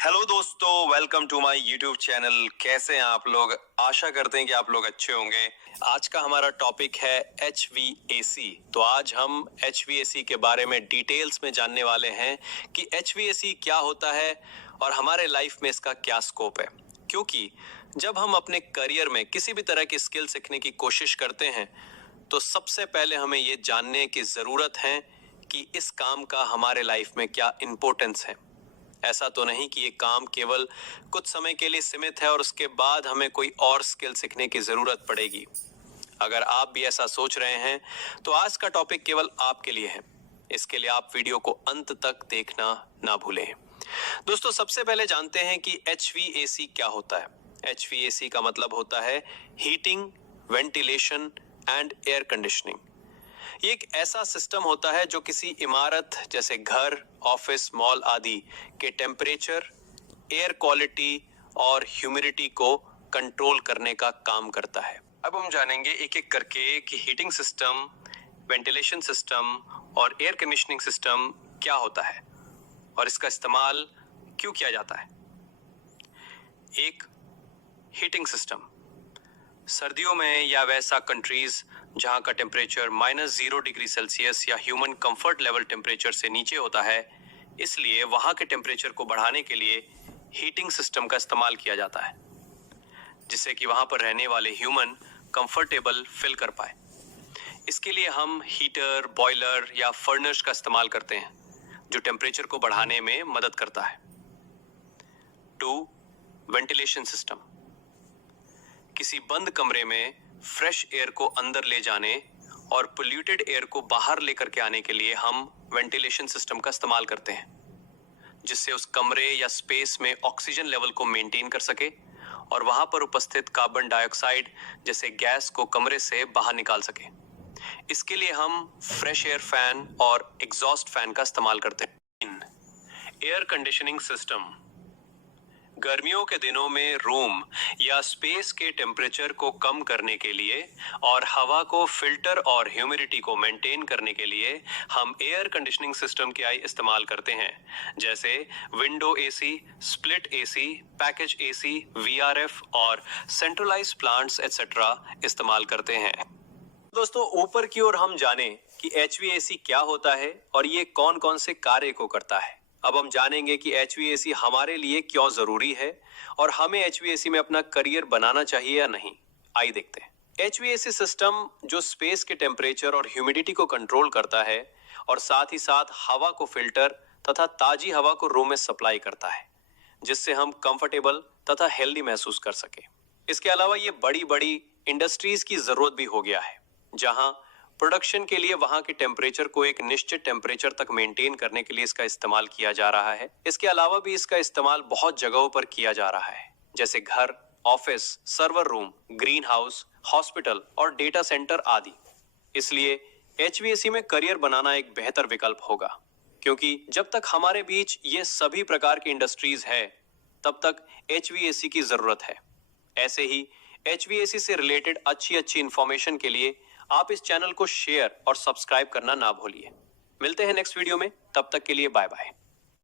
Hello दोस्तों, welcome to my YouTube channel. कैसे हैं आप लोग? आशा करते हैं कि आप लोग अच्छे होंगे। आज का हमारा टॉपिक है HVAC। तो आज हम HVAC के बारे में डिटेल्स में जानने वाले हैं कि HVAC क्या होता है और हमारे लाइफ में इसका क्या स्कोप है। क्योंकि जब हम अपने करियर में किसी भी तरह की स्किल सीखने की कोशिश करते हैं तो सबसे पहले हमें ये जानने की जरूरत है कि इस काम का हमारे लाइफ में क्या इम्पोर्टेंस है। ऐसा तो नहीं कि ये काम केवल कुछ समय के लिए सीमित है और उसके बाद हमें कोई और स्किल सीखने की जरूरत पड़ेगी। अगर आप भी ऐसा सोच रहे हैं तो आज का टॉपिक केवल आपके लिए है। इसके लिए आप वीडियो को अंत तक देखना ना भूलें। दोस्तों, सबसे पहले जानते हैं कि HVAC क्या होता है। HVAC का मतलब होता है heating, ventilation and air conditioning. ये एक ऐसा सिस्टम होता है जो किसी इमारत जैसे घर, ऑफिस, मॉल आदि के टेम्परेचर, एयर क्वालिटी और ह्यूमिडिटी को कंट्रोल करने का काम करता है। अब हम जानेंगे एक एक करके कि हीटिंग सिस्टम, वेंटिलेशन सिस्टम और एयर कंडीशनिंग सिस्टम क्या होता है और इसका इस्तेमाल क्यों किया जाता है। एक, हीटिंग सिस्टम। सर्दियों में या वैसा कंट्रीज जहां का टेम्परेचर -0 डिग्री सेल्सियस या ह्यूमन कंफर्ट लेवल टेम्परेचर से नीचे होता है, इसलिए वहां के टेम्परेचर को बढ़ाने के लिए हीटिंग सिस्टम का इस्तेमाल किया जाता है, जिससे कि वहां पर रहने वाले ह्यूमन कंफर्टेबल फील कर पाए। इसके लिए हम हीटर, बॉयलर या फर्नेस का इस्तेमाल करते हैं, जो टेम्परेचर को बढ़ाने में मदद करता है। 2, वेंटिलेशन सिस्टम। किसी बंद कमरे में फ्रेश एयर को अंदर ले जाने और पोल्यूटेड एयर को बाहर लेकर के आने के लिए हम वेंटिलेशन सिस्टम का इस्तेमाल करते हैं, जिससे उस कमरे या स्पेस में ऑक्सीजन लेवल को मेंटेन कर सके और वहां पर उपस्थित कार्बन डाइऑक्साइड जैसे गैस को कमरे से बाहर निकाल सके। इसके लिए हम फ्रेश एयर फैन और एग्जॉस्ट फैन का इस्तेमाल करते हैं। Air conditioning system. गर्मियों के दिनों में रूम या स्पेस के टेम्परेचर को कम करने के लिए और हवा को फिल्टर और ह्यूमिडिटी को मेंटेन करने के लिए हम एयर कंडीशनिंग सिस्टम के इस्तेमाल करते हैं, जैसे window AC, split AC, package AC, VRF और सेंट्रलाइज्ड प्लांट्स एटसेट्रा इस्तेमाल करते हैं। दोस्तों, ऊपर की ओर हम जाने कि HVAC क्या होता है और ये कौन कौन से कार्य को करता है। अब हम जानेंगे कि HVAC हमारे लिए क्यों जरूरी है और हमें HVAC में अपना करियर बनाना चाहिए या नहीं। आइए देखते हैं। HVAC सिस्टम जो स्पेस के टेम्परेचर और ह्यूमिडिटी को कंट्रोल करता है और साथ ही साथ हवा को फिल्टर तथा ताजी हवा को रूम में सप्लाई करता है, जिससे हम कंफर्टेबल तथा हेल्दी महसूस कर सके। इसके अलावा ये बड़ी बड़ी इंडस्ट्रीज की जरूरत भी हो गया है, जहां प्रोडक्शन के लिए वहां के टेम्परेचर को एक निश्चित टेम्परेचर तक मेंटेन करने के लिए इसका इस्तेमाल किया जा रहा है। इसके अलावा भी इसका इस्तेमाल बहुत जगहों पर किया जा रहा है, जैसे घर, office, server room, green house, hospital और डेटा सेंटर आदि। इसलिए HVAC में करियर बनाना एक बेहतर विकल्प होगा, क्योंकि जब तक हमारे बीच ये सभी प्रकार की इंडस्ट्रीज है, तब तक HVAC की जरूरत है। ऐसे ही HVAC से रिलेटेड अच्छी इंफॉर्मेशन के लिए आप इस चैनल को शेयर और सब्सक्राइब करना ना भूलिए। मिलते हैं नेक्स्ट वीडियो में, तब तक के लिए बाय बाय।